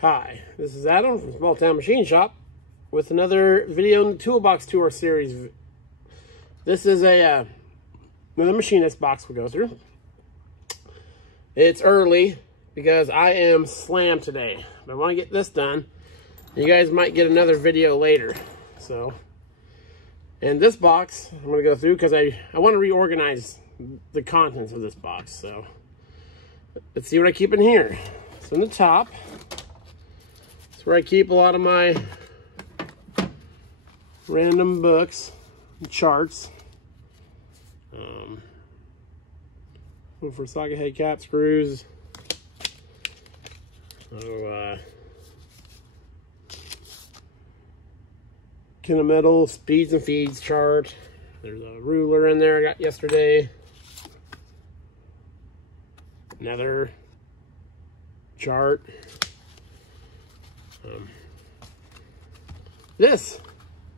Hi, this is Adam from Small Town Machine Shop with another video in the Toolbox Tour series. This is another machinist box we'll go through. It's early because I am slammed today, but I want to get this done. You guys might get another video later. And this box I'm going to go through because I want to reorganize the contents of this box. So let's see what I keep in here. So in the top, where I keep a lot of my random books and charts. One for socket head cap screws. Metal speeds and feeds chart. There's a ruler in there I got yesterday. Another chart.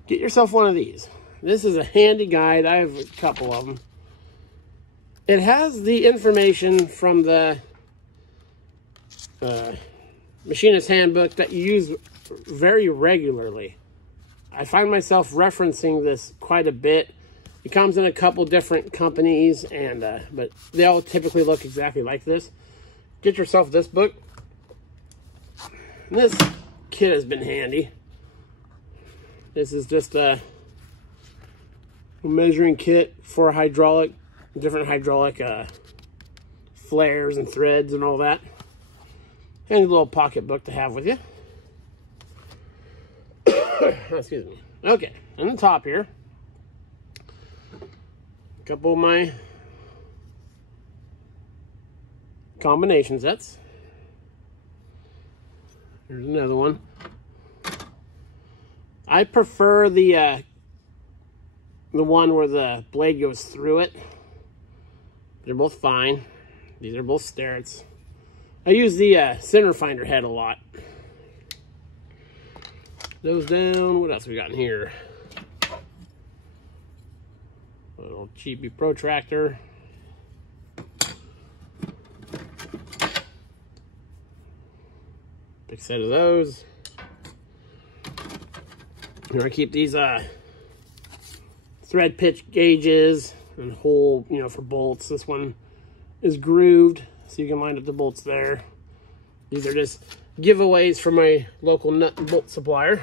Get yourself one of these. This is a handy guide. I have a couple of them. It has the information from the machinist handbook that you use very regularly. I find myself referencing this quite a bit. It comes in a couple different companies, but they all typically look exactly like this. Get yourself this book. And this kit has been handy. This is just a measuring kit for different hydraulic flares and threads and all that. Handy little pocket book to have with you. Excuse me. Okay, on the top here, a couple of my combination sets. Here's another one. I prefer the one where the blade goes through it. They're both fine. These are both Starretts. I use the center finder head a lot. Those down. What else we got in here? A little cheapy protractor. Big set of those. Here I keep these thread pitch gauges and hole, for bolts. This one is grooved, so you can line up the bolts there. These are just giveaways from my local nut and bolt supplier.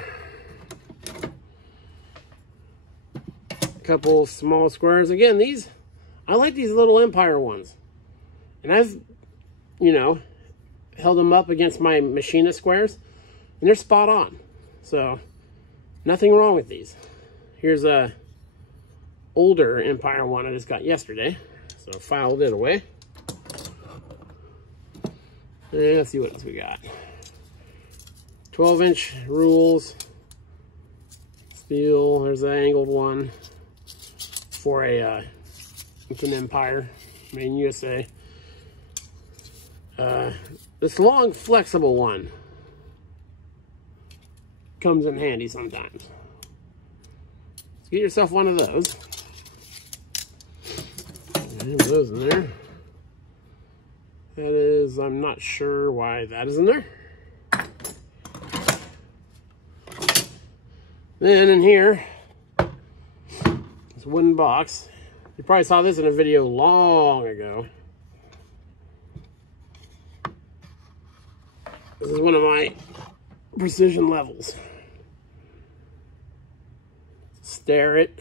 A couple small squares. Again, I like these little Empire ones. And I've, held them up against my machinist squares, and they're spot on. So nothing wrong with these. Here's a older Empire one I just got yesterday, so I filed it away. And let's see what else we got. 12-inch rules, steel. There's an angled one for it's an Empire, made in USA. This long, flexible one comes in handy sometimes. So get yourself one of those. And those in there. That is, I'm not sure why that is in there. Then in here, this wooden box. You probably saw this in a video long ago. This is one of my precision levels. Starrett.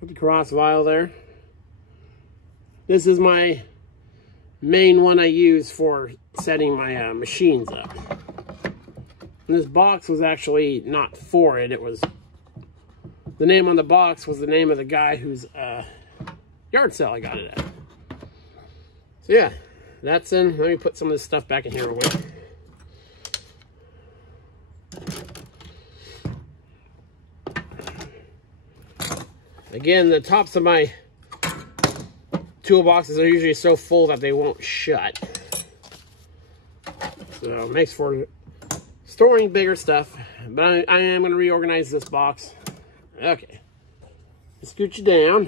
Got the cross vial there. This is my main one I use for setting my machines up. And this box was actually not for it. It was, the name on the box was the name of the guy whose yard sale I got it at. So yeah, that's in. Let me put some of this stuff back in here real quick. Again, the tops of my toolboxes are usually so full that they won't shut. So it makes for storing bigger stuff. But I am going to reorganize this box. Okay. Scoot you down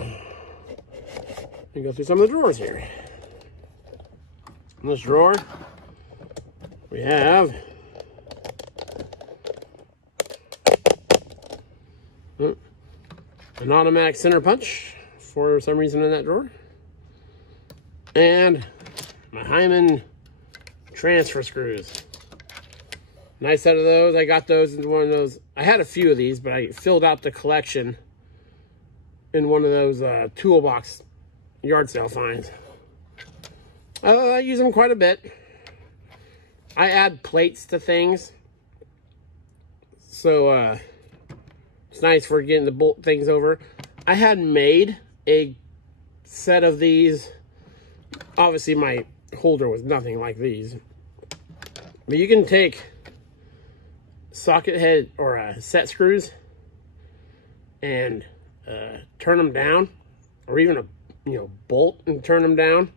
and go through some of the drawers here. In this drawer, we have an automatic center punch for some reason in that drawer, and my Hyman transfer screws. Nice set of those. I got those in one of those. I had a few of these, but I filled out the collection in one of those Toolbox yard sale finds. I use them quite a bit. I add plates to things, so it's nice for getting the bolt things over. I had made a set of these. Obviously, my holder was nothing like these, but you can take socket head or set screws and turn them down, or even a bolt and turn them down,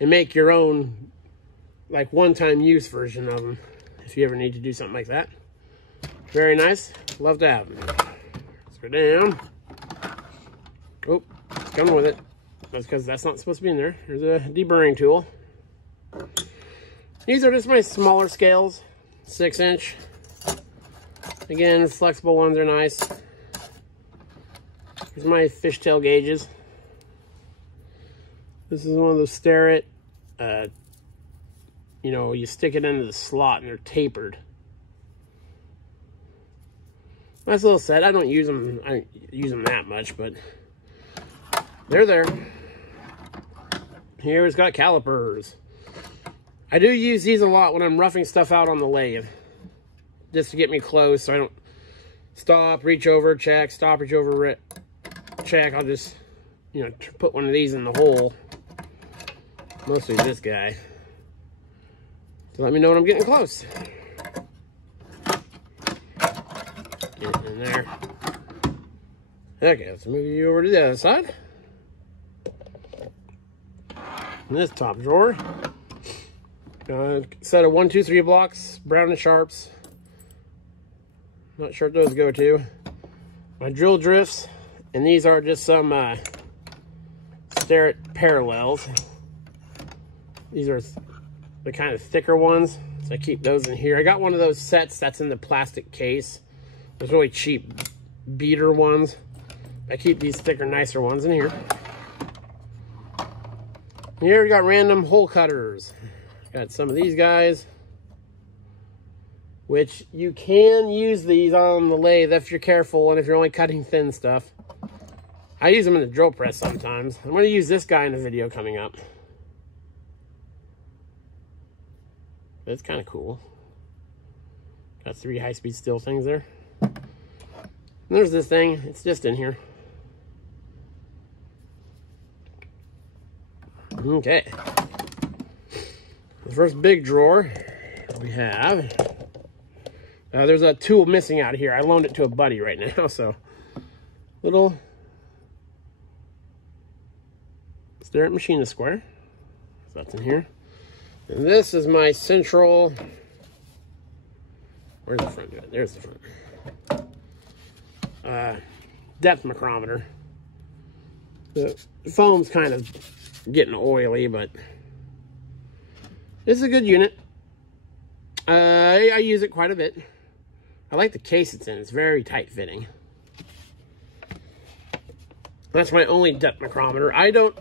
and make your own like one-time use version of them if you ever need to do something like that. Very nice. Love to have them. Let's go down. Oh, it's coming with it. That's because that's not supposed to be in there. There's a deburring tool. These are just my smaller scales, 6-inch. Again, flexible ones are nice. Here's my fishtail gauges. This is one of those Starrett. You stick it into the slot and they're tapered. Nice little set. I don't use them. I don't use them that much, but they're there. Here it's got calipers. I do use these a lot when I'm roughing stuff out on the lathe, just to get me close so I don't stop, reach over, check, stop, reach over, check. I'll just, put one of these in the hole. Mostly this guy, to let me know when I'm getting close. Get it in there. Okay, let's move you over to the other side. In this top drawer, set of 1, 2, 3 blocks, Brown and Sharps. Not sure what those go to. My drill drifts, and these are just some Starrett parallels. These are the kind of thicker ones, so I keep those in here. I got one of those sets that's in the plastic case. Those really cheap beater ones. I keep these thicker, nicer ones in here. Here we got random hole cutters. Got some of these guys, which you can use these on the lathe if you're careful and if you're only cutting thin stuff. I use them in the drill press sometimes. I'm going to use this guy in a video coming up. That's kind of cool. Got 3 high-speed steel things there. And there's this thing. It's just in here. Okay. The first big drawer we have. There's a tool missing out here. I loaned it to a buddy right now, so little Starrett machinist square. So that's in here. And this is my central. Where's the front? There's the front. Depth micrometer. The foam's kind of getting oily, but this is a good unit. I use it quite a bit. I like the case it's in. It's very tight fitting. That's my only depth micrometer. I don't,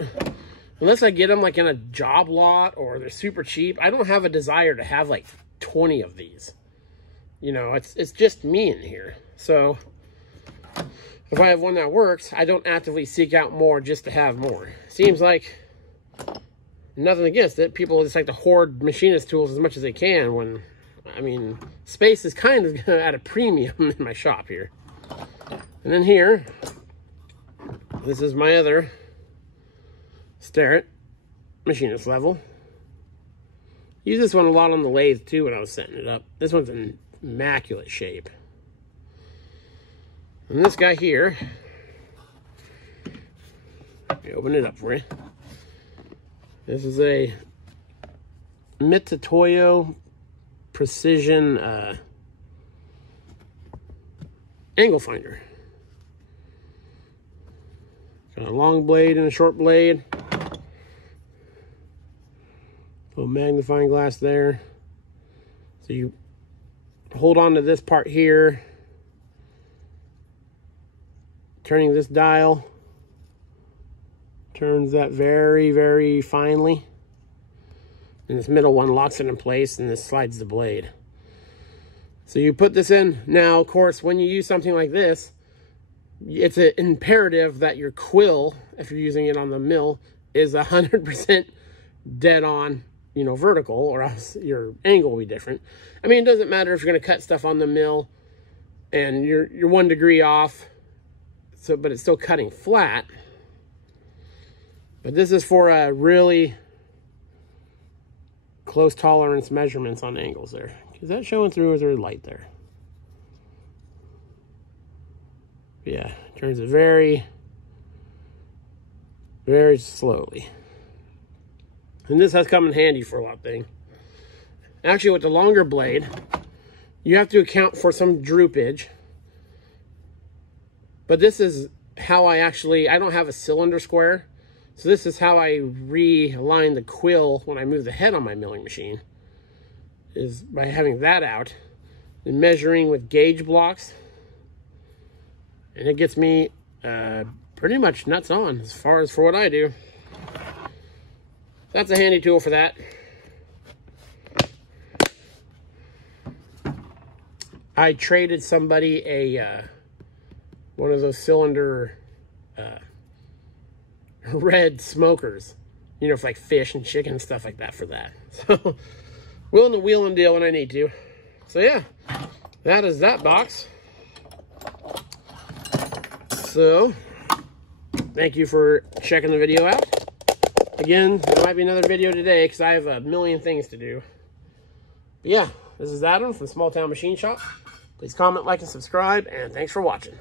unless I get them like in a job lot or they're super cheap, I don't have a desire to have like 20 of these. It's just me in here. So if I have one that works, I don't actively seek out more just to have more. Seems like, nothing against it, people just like to hoard machinist tools as much as they can when, space is kind of at a premium in my shop here. And then here, this is my other Starrett machinist level. Use this one a lot on the lathe too when I was setting it up. This one's in immaculate shape. And this guy here, let me open it up for you. This is a Mitutoyo precision angle finder. Got a long blade and a short blade. Little magnifying glass there. So you hold on to this part here, turning this dial, turns that very, very finely. And this middle one locks it in place, and this slides the blade. So you put this in. Now, of course, when you use something like this, it's an imperative that your quill, if you're using it on the mill, is 100% dead on, you know, vertical, or else your angle will be different. I mean, it doesn't matter if you're going to cut stuff on the mill and you're 1 degree off, so but it's still cutting flat. But this is for a really close tolerance measurements on angles there. Is that showing through, or is there light there? Yeah, turns it very, very slowly. And this has come in handy for a lot of things. Actually, with the longer blade, you have to account for some droopage. But this is how I don't have a cylinder square. So this is how I realign the quill when I move the head on my milling machine, is by having that out and measuring with gauge blocks. And it gets me pretty much nuts on as far as for what I do. That's a handy tool for that. I traded somebody a one of those cylinder red smokers, you know, for like fish and chicken and stuff like that, for that. So willing to wheel and deal when I need to. So yeah, that is that box. So thank you for checking the video out. Again, there might be another video today because I have a million things to do. But yeah, this is Adam from Small Town Machine Shop. Please comment, like, and subscribe, and thanks for watching.